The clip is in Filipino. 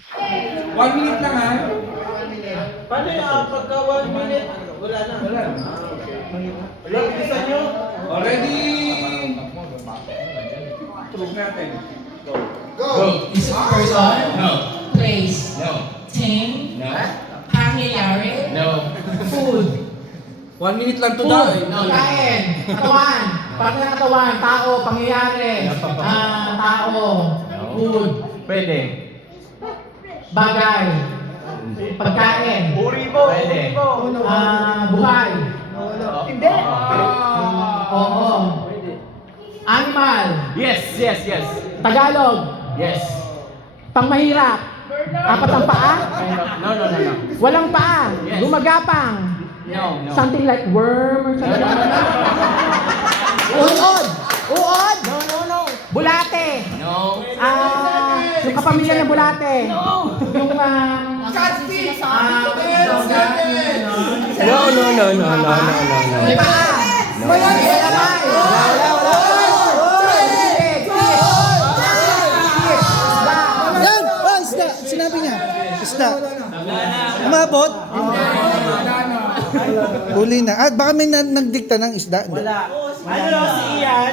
1 minute lang ha. Paano yung pagka 1 minute? Wala na. Wala. Wala, bilisan nyo. Already. Prove natin. Go! Is it person? No. Place? No. Thing? No. Pangyayari? No. Food? 1 minute lang to Food? daw. Kain? Katawan? Parte ng katawan? Tao? Pangyayari? Tao? Food? Pwede. Bagay? Pagkain? Uri mo. Pwede. Uri mo. Buhay? Hindi. Oo. Animal? Yes, yes, yes. Tagalog? Yes. Pangmahirap? Apat ang paa? No, no, no, no. Walang paa? Yes. Gumagapang? No, no. Something like worm or something. Uod! Uod! No, no, no. Bulate! No. Yung kapamilya ng bulate. No. Yung Catfish! No, no, no, no, no, no, no. may paa. Wala kamay. Wala. Yan! Ah, isda! Sinabi niya. Isda. Umabot? Huli na. Baka may nagdikta ng isda. Hindi. Wala. Ano si Ian?